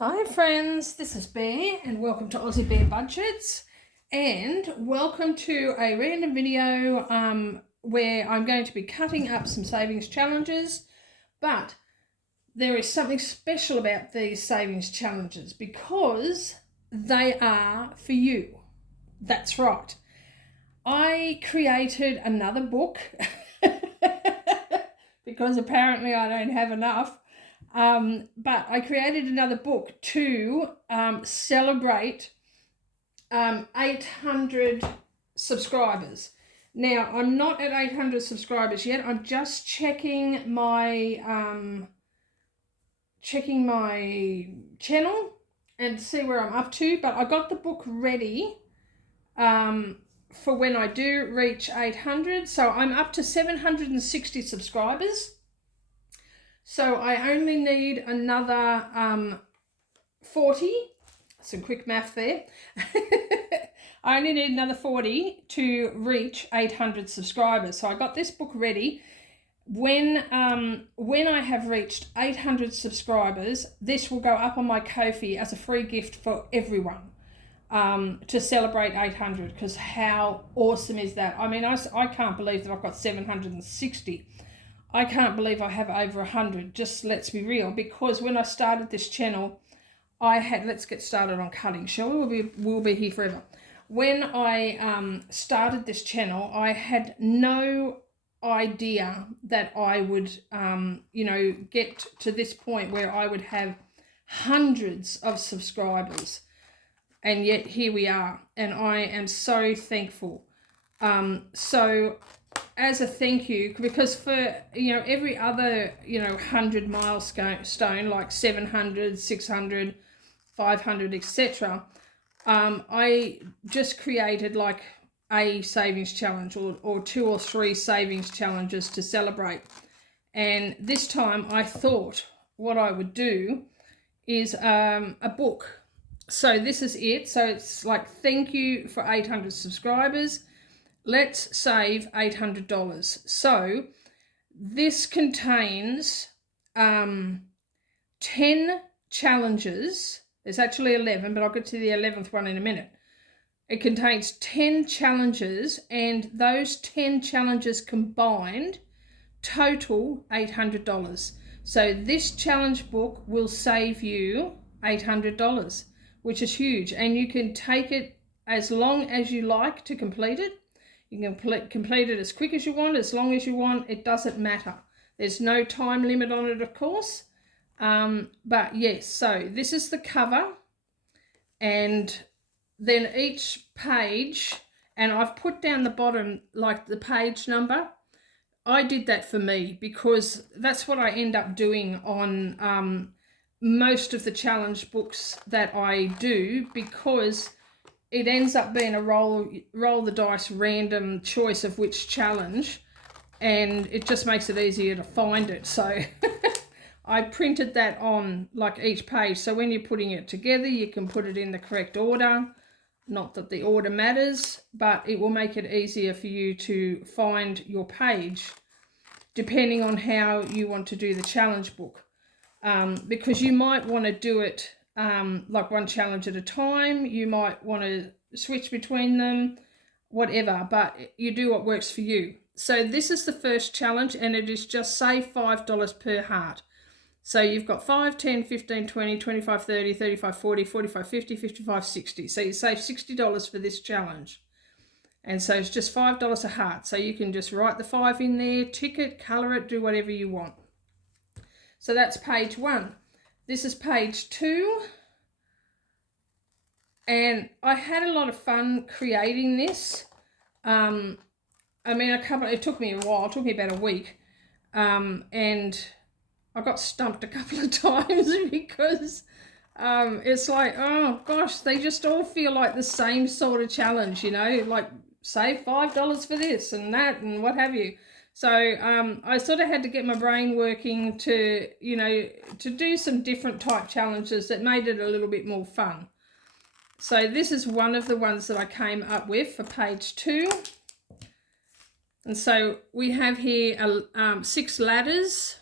Hi friends, this is Bear and welcome to Aussie Bear Budgets, and welcome to a random video where I'm going to be cutting up some savings challenges. But there is something special about these savings challenges because they are for you. That's right. I created another book because apparently I don't have enough. But I created another book to celebrate 800 subscribers. Now, I'm not at 800 subscribers yet. I'm just checking my channel and see where I'm up to. But I got the book ready for when I do reach 800. So I'm up to 760 subscribers. So I only need another 40. Some quick math there. I only need another 40 to reach 800 subscribers. So I got this book ready. When I have reached 800 subscribers, this will go up on my Ko-fi as a free gift for everyone to celebrate 800, because how awesome is that? I mean, I can't believe that I've got 760. I can't believe I have over 100, just let's be real, because when I started this channel, I had, let's get started on cutting, shall we? We'll be here forever. When I started this channel, I had no idea that I would, get to this point where I would have hundreds of subscribers. And yet here we are, and I am so thankful. So as a thank you, because for every other 100 milestone like 700, 600, 500, etc., I just created like a savings challenge or 2 or 3 savings challenges to celebrate. And this time I thought what I would do is a book. So this is it. So it's like, thank you for 800 subscribers. Let's save $800. So this contains 10 challenges. There's actually 11, but I'll get to the 11th one in a minute. It contains 10 challenges, and those 10 challenges combined total $800. So this challenge book will save you $800, which is huge. And you can take it as long as you like to complete it. You can complete it as quick as you want, as long as you want. It doesn't matter. There's no time limit on it, of course. But yes, so this is the cover. And then each page, and I've put down the bottom like the page number. I did that for me because that's what I end up doing on most of the challenge books that I do, because it ends up being a roll the dice random choice of which challenge, and it just makes it easier to find it. So I printed that on like each page, so when you're putting it together you can put it in the correct order. Not that the order matters, but it will make it easier for you to find your page depending on how you want to do the challenge book, because you might want to do it like one challenge at a time. You might want to switch between them, whatever, but you do what works for you. So this is the first challenge, and it is just save $5 per heart. So you've got 5, 10, 15, 20, 25, 30, 35, 40, 45, 50, 55, 60. So you save $60 for this challenge. And so it's just $5 a heart. So you can just write the 5 in there, tick it, colour it, do whatever you want. So that's page 1. This is page 2. And I had a lot of fun creating this. I mean, it took me a while. It took me about a week. And I got stumped a couple of times because it's like, oh gosh, they just all feel like the same sort of challenge, like save $5 for this and that and what have you. So I sort of had to get my brain working to, to do some different type challenges that made it a little bit more fun. So this is one of the ones that I came up with for page 2. And so we have here 6 ladders.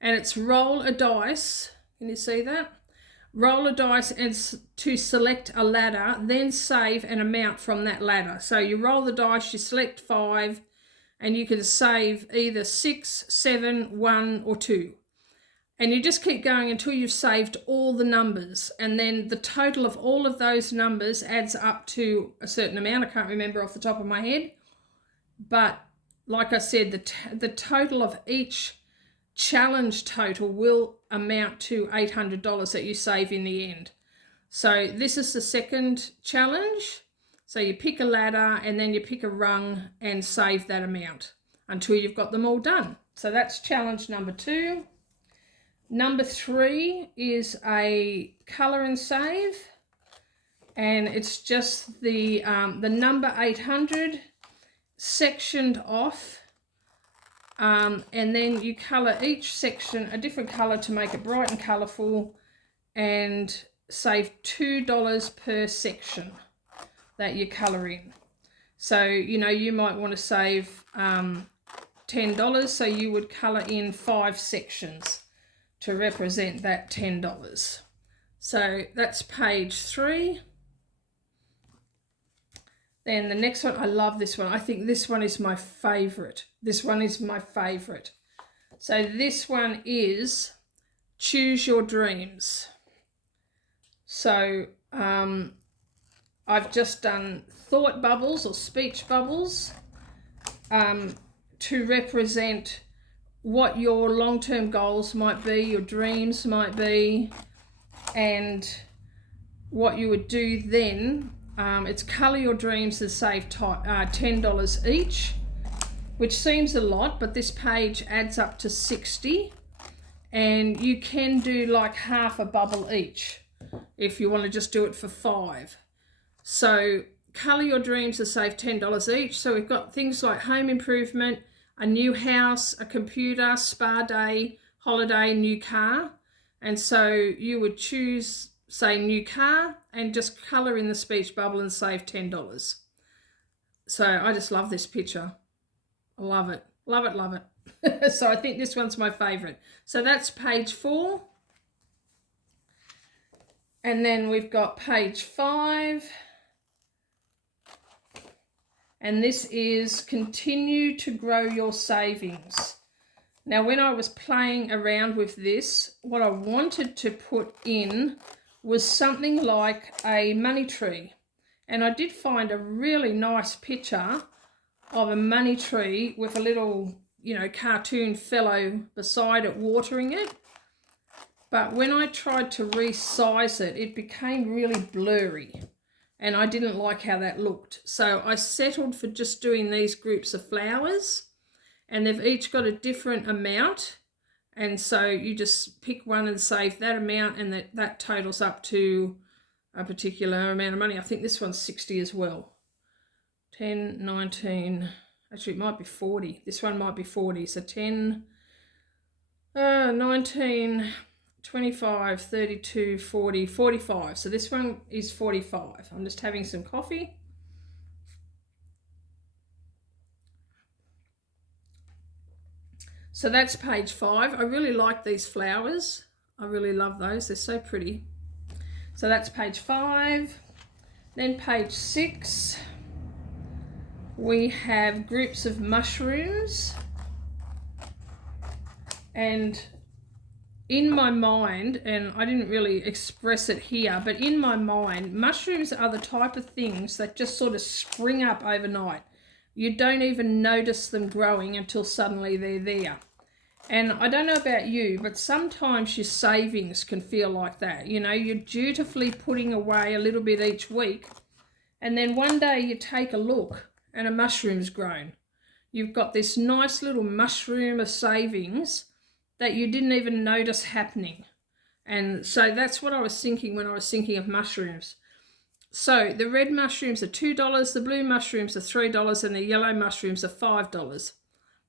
And it's roll a dice. Can you see that? roll a dice and to select a ladder, then save an amount from that ladder. So you roll the dice, you select 5, and you can save either 6, 7, 1, or 2. And you just keep going until you've saved all the numbers. And then the total of all of those numbers adds up to a certain amount. I can't remember off the top of my head. But like I said, the total of each challenge total will amount to $800 that you save in the end. So this is the second challenge. So you pick a ladder and then you pick a rung and save that amount until you've got them all done. So that's challenge number 2. Number 3 is a colour and save, and it's just the number 800 sectioned off, and then you colour each section a different colour to make it bright and colourful, and save $2 per section that you colour in. So, you know, you might want to save $10, so you would colour in 5 sections to represent that $10. So that's page 3. Then the next one, I love this one. I think this one is my favourite. This one is my favourite. So this one is Choose Your Dreams. So I've just done thought bubbles or speech bubbles to represent what your long-term goals might be, your dreams might be, and what you would do then. It's colour your dreams and save $10 each, which seems a lot, but this page adds up to 60, and you can do like half a bubble each if you want to just do it for 5. So colour your dreams and save $10 each. So we've got things like home improvement, a new house, a computer, spa day, holiday, new car. And so you would choose, say, new car, and just colour in the speech bubble and save $10. So I just love this picture. I love it. Love it, love it. So I think this one's my favourite. So that's page 4. And then we've got page 5. And this is continue to grow your savings. Now, when I was playing around with this, what I wanted to put in was something like a money tree. And I did find a really nice picture of a money tree with a little, you know, cartoon fellow beside it watering it. But when I tried to resize it, it became really blurry. And I didn't like how that looked. So I settled for just doing these groups of flowers, and they've each got a different amount. And so you just pick one and save that amount, and that totals up to a particular amount of money. I think this one's 60 as well. 10, 19, actually it might be 40. This one might be 40. So 10, 19, 25, 32, 40, 45. So this one is 45. I'm just having some coffee. So that's page 5. I really like these flowers. I really love those. They're so pretty. So that's page 5. Then page 6, we have groups of mushrooms. And in my mind, and I didn't really express it here, but in my mind, mushrooms are the type of things that just sort of spring up overnight. You don't even notice them growing until suddenly they're there. And I don't know about you, but sometimes your savings can feel like that. You know, you're dutifully putting away a little bit each week, and then one day you take a look and a mushroom's grown. You've got this nice little mushroom of savings that you didn't even notice happening. And so that's what I was thinking when I was thinking of mushrooms. So the red mushrooms are $2, the blue mushrooms are $3, and the yellow mushrooms are $5.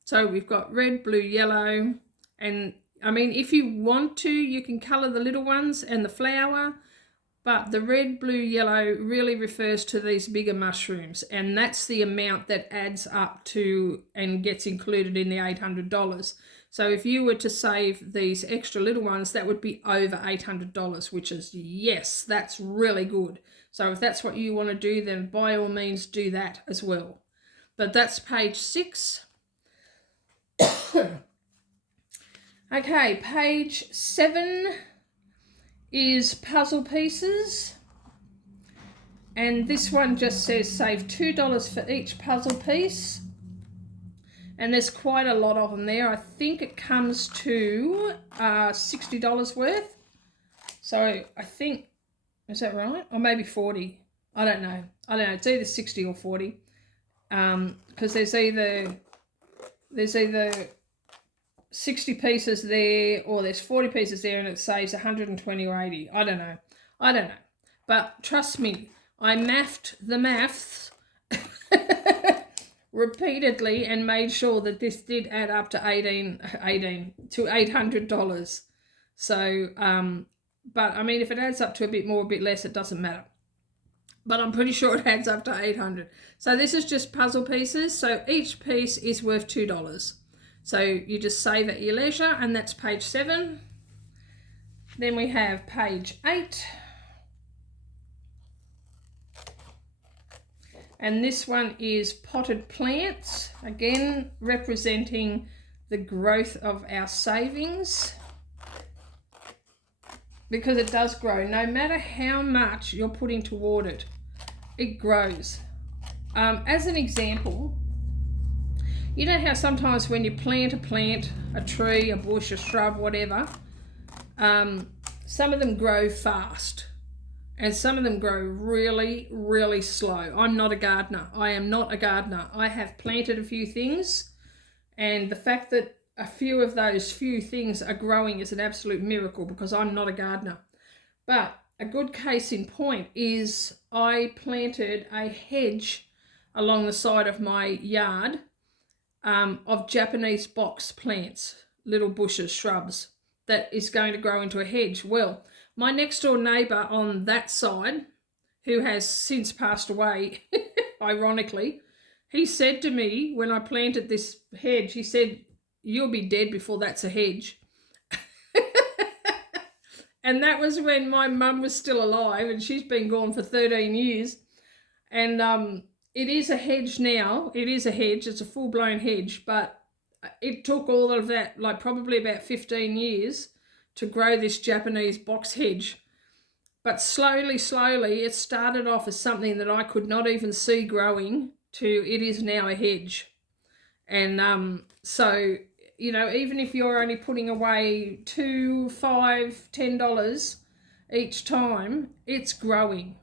So we've got red, blue, yellow. And I mean, if you want to, you can colour the little ones and the flower, but the red, blue, yellow really refers to these bigger mushrooms, and that's the amount that adds up to and gets included in the $800. So if you were to save these extra little ones, that would be over $800, which is, yes, that's really good. So if that's what you want to do, then by all means do that as well. But that's page 6. Okay, page 7 is puzzle pieces. And this one just says save $2 for each puzzle piece. And there's quite a lot of them there. I think it comes to $60 worth. So I think, is that right? Or maybe 40. I don't know. It's either 60 or 40. Because there's either 60 pieces there, or there's 40 pieces there, and it saves 120 or 80. I don't know. But trust me, I mathed the maths repeatedly and made sure that this did add up to $800. So, but I mean, if it adds up to a bit more, a bit less, it doesn't matter. But I'm pretty sure it adds up to 800. So this is just puzzle pieces. So each piece is worth $2. So you just save at your leisure, and that's page 7. Then we have page 8. And this one is potted plants, again representing the growth of our savings, because it does grow. No matter how much you're putting toward it, it grows. As an example, you know how sometimes when you plant a tree, a bush, a shrub, whatever, some of them grow fast. And some of them grow really, really slow. I'm not a gardener. I am not a gardener. I have planted a few things, and the fact that a few of those few things are growing is an absolute miracle, because I'm not a gardener. But a good case in point is I planted a hedge along the side of my yard of Japanese box plants, little bushes, shrubs, that is going to grow into a hedge. Well, my next door neighbour on that side, who has since passed away, ironically, he said to me when I planted this hedge, he said, "You'll be dead before that's a hedge." And that was when my mum was still alive, and she's been gone for 13 years. And it is a hedge now. It is a hedge. It's a full-blown hedge, but it took all of that, like probably about 15 years, to grow this Japanese box hedge. But slowly, it started off as something that I could not even see growing to it is now a hedge. And so, you know, even if you're only putting away $2, $5, $10 each time, it's growing.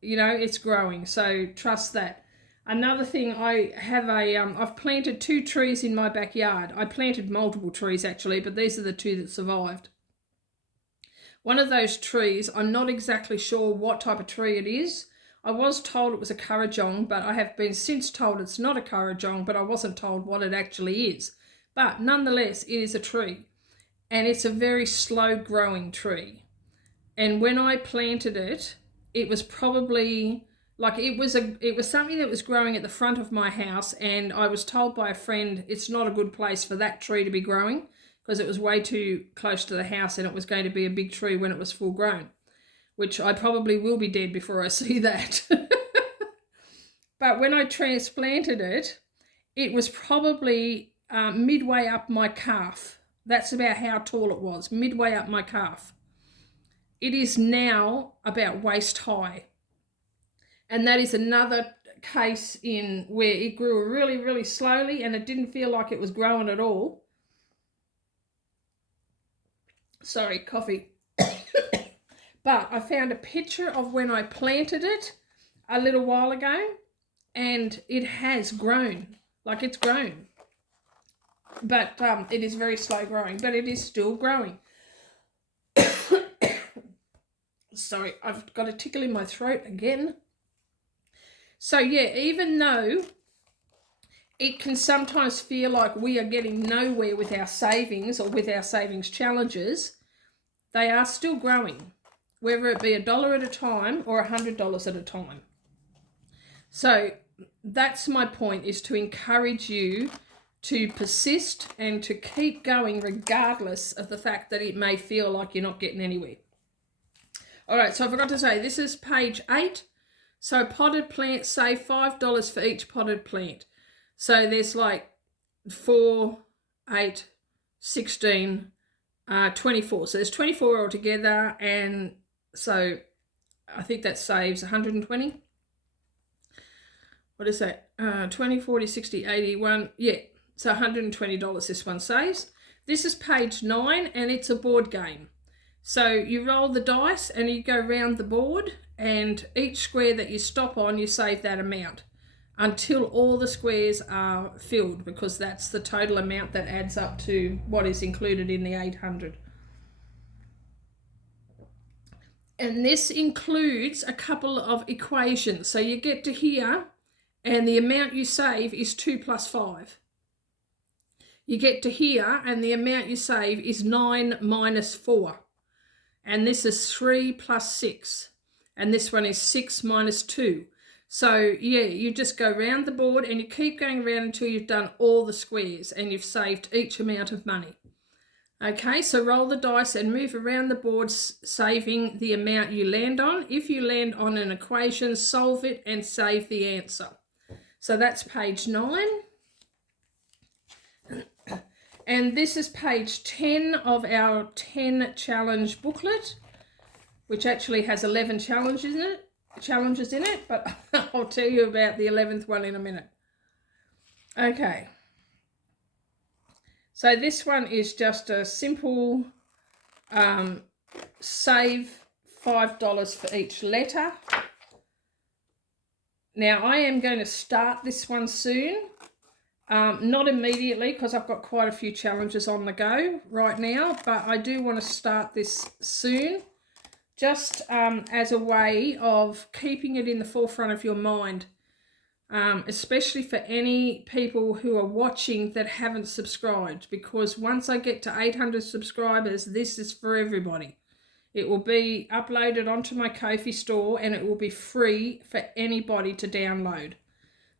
You know, it's growing. So trust that. Another thing, I have I've planted 2 trees in my backyard. I planted multiple trees actually, but these are the 2 that survived. One of those trees, I'm not exactly sure what type of tree it is. I was told it was a currajong, but I have been since told it's not a currajong, but I wasn't told what it actually is. But nonetheless, it is a tree, and it's a very slow growing tree. And when I planted it, it was probably like it was something that was growing at the front of my house, and I was told by a friend it's not a good place for that tree to be growing, because it was way too close to the house and it was going to be a big tree when it was full grown, which I probably will be dead before I see that. But when I transplanted it, it was probably midway up my calf. That's about how tall it was, midway up my calf. It is now about waist high. And that is another case in where it grew really, really slowly, and it didn't feel like it was growing at all. Sorry, coffee. But I found a picture of when I planted it a little while ago, and it has grown. Like, it's grown. But it is very slow growing, but it is still growing. Sorry, I've got a tickle in my throat again. So yeah, even though it can sometimes feel like we are getting nowhere with our savings or with our savings challenges, they are still growing, whether it be $1 at a time or $100 at a time. So that's my point, is to encourage you to persist and to keep going regardless of the fact that it may feel like you're not getting anywhere. All right, so I forgot to say, this is page 8. So potted plants, save $5 for each potted plant. So there's like 4, 8, 16, 24. So there's 24 altogether, and so I think that saves 120. What is that? 20, 40, 60, 81. Yeah, so $120 this one saves. This is page 9, and it's a board game. So you roll the dice and you go round the board, and each square that you stop on, you save that amount until all the squares are filled, because that's the total amount that adds up to what is included in the 800. And this includes a couple of equations. So you get to here, and the amount you save is 2 plus 5. You get to here, and the amount you save is 9 minus 4. And this is 3 plus 6. And this one is 6 minus 2. So, yeah, you just go round the board and you keep going around until you've done all the squares and you've saved each amount of money. Okay, so roll the dice and move around the board, saving the amount you land on. If you land on an equation, solve it and save the answer. So that's page 9. And this is page 10 of our 10 challenge booklet, which actually has 11 challenges in it, but I'll tell you about the 11th one in a minute. Okay. So this one is just a simple save $5 for each letter. Now I am going to start this one soon. Not immediately, because I've got quite a few challenges on the go right now, but I do want to start this soon, just as a way of keeping it in the forefront of your mind, especially for any people who are watching that haven't subscribed, because once I get to 800 subscribers, this is for everybody. It will be uploaded onto my Ko-fi store, and it will be free for anybody to download.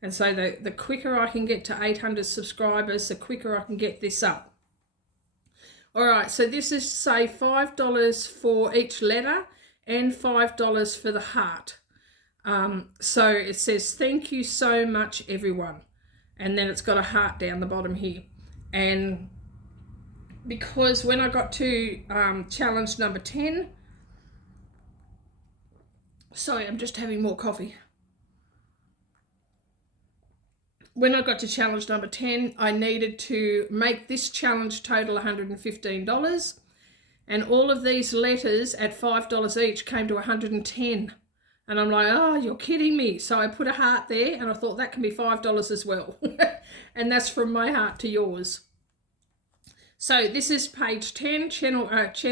And so the quicker I can get to 800 subscribers, the quicker I can get this up. All right, so this is, say, $5 for each letter and $5 for the heart. So it says, thank you so much, everyone. And then it's got a heart down the bottom here. And because when I got to challenge number 10, sorry, I'm just having more coffee. When I got to challenge number 10, I needed to make this challenge total $115. And all of these letters at $5 each came to $110. And I'm like, oh, you're kidding me. So I put a heart there, and I thought that can be $5 as well. And that's from my heart to yours. So this is page 10, challenge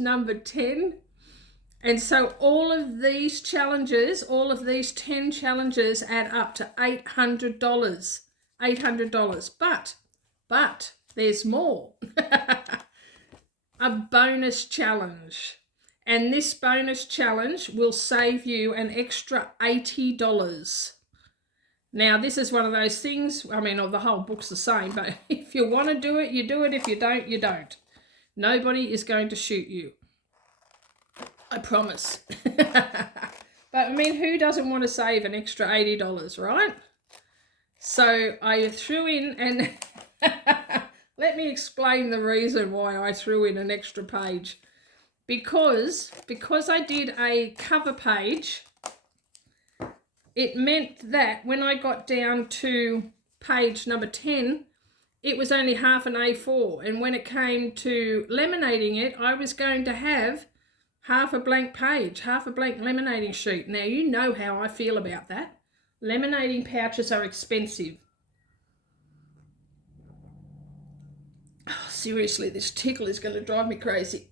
number 10. And so all of these challenges, all of these 10 challenges add up to $800. $800. But there's more. A bonus challenge. And this bonus challenge will save you an extra $80. Now, this is one of those things, I mean, the whole book's the same, but if you want to do it, you do it. If you don't, you don't. Nobody is going to shoot you. I promise. But I mean, who doesn't want to save an extra $80, right? So I threw in, and let me explain the reason why I threw in an extra page. Because I did a cover page, it meant that when I got down to page number 10, it was only half an A4. And when it came to laminating it, I was going to have half a blank page, half a blank laminating sheet. Now, you know how I feel about that. Laminating pouches are expensive. Oh, seriously, this tickle is going to drive me crazy.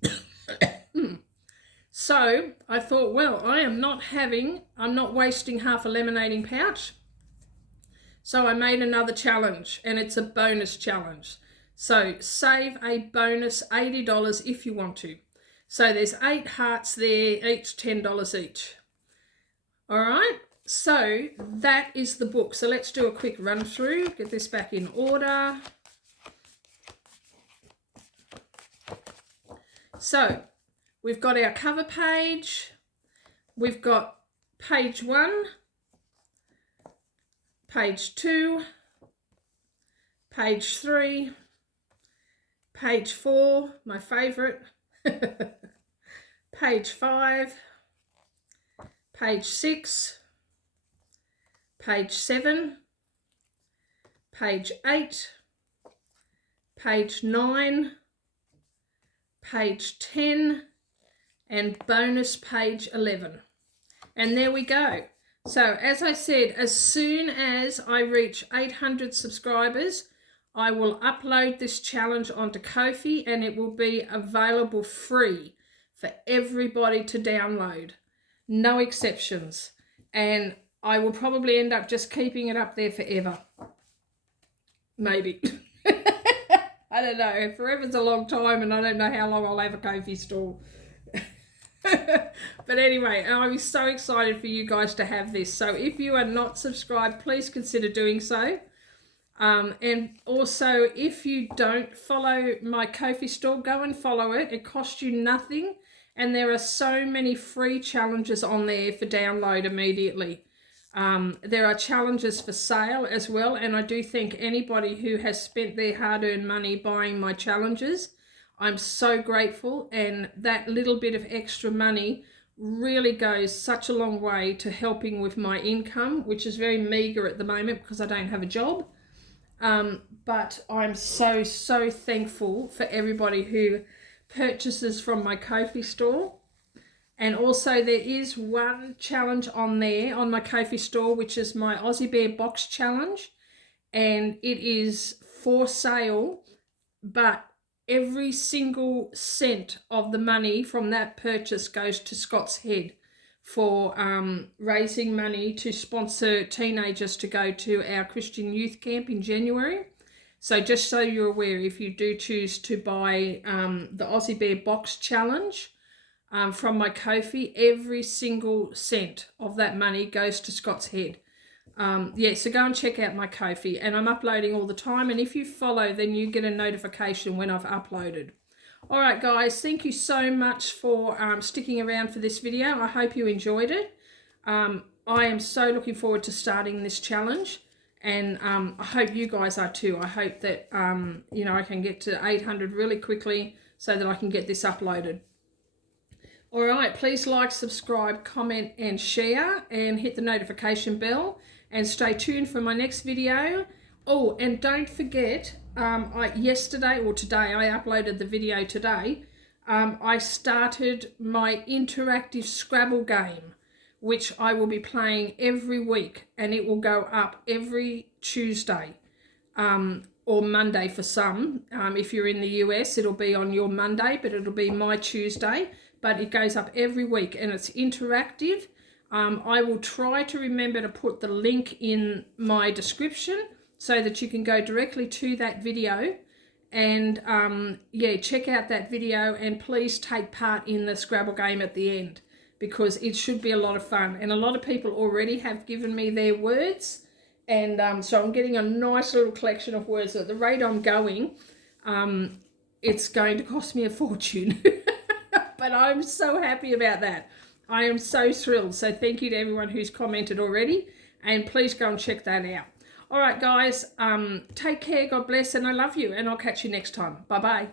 So I thought, well, I'm not wasting half a laminating pouch. So I made another challenge, and it's a bonus challenge. So save a bonus $80 if you want to. So there's 8 hearts there, each $10 each. All right. So that is the book. So let's do a quick run through, get this back in order. So we've got our cover page. We've got page 1, page 2, page 3, page 4, my favourite, page 5, page 6, page 7, page 8, page 9, page 10, and bonus page 11. And there we go. So as I said, as soon as I reach 800 subscribers, I will upload this challenge onto Ko-fi, and it will be available free for everybody to download. No exceptions. And I will probably end up just keeping it up there forever. Maybe. I don't know. Forever's a long time, and I don't know how long I'll have a Ko-fi store. But anyway, I'm so excited for you guys to have this. So if you are not subscribed, please consider doing so. And also, if you don't follow my Ko-fi store, go and follow it. It costs you nothing. And there are so many free challenges on there for download immediately. There are challenges for sale as well. And I do thank anybody who has spent their hard-earned money buying my challenges. I'm so grateful, and that little bit of extra money really goes such a long way to helping with my income, which is very meager at the moment because I don't have a job. But I'm so thankful for everybody who purchases from my Ko-fi store. And also there is one challenge on there on my Ko-fi store, which is my Aussie Bear box challenge, and it is for sale, but every single cent of the money from that purchase goes to Scott's Head for raising money to sponsor teenagers to go to our Christian youth camp in January. So just so you're aware, if you do choose to buy the Aussie Bear box challenge from my Ko-fi, every single cent of that money goes to Scott's Head. Yeah, so go and check out my Ko-fi, and I'm uploading all the time, and if you follow, then you get a notification when I've uploaded. All right, guys, thank you so much for sticking around for this video. I hope you enjoyed it. I am so looking forward to starting this challenge, and I hope you guys are too. I hope that, you know, I can get to 800 really quickly so that I can get this uploaded. All right, please like, subscribe, comment, and share, and hit the notification bell. And stay tuned for my next video. Oh, and don't forget, yesterday or today, I uploaded the video today. I started my interactive Scrabble game, which I will be playing every week, and it will go up every Tuesday or Monday for some. If you're in the US, it'll be on your Monday, but it'll be my Tuesday. But it goes up every week, and it's interactive. I will try to remember to put the link in my description so that you can go directly to that video, and yeah, check out that video, and please take part in the Scrabble game at the end, because it should be a lot of fun. And a lot of people already have given me their words, and so I'm getting a nice little collection of words. At the rate I'm going, it's going to cost me a fortune. But I'm so happy about that. I am so thrilled. So thank you to everyone who's commented already, and please go and check that out. All right, guys, take care, God bless, and I love you, and I'll catch you next time. Bye-bye.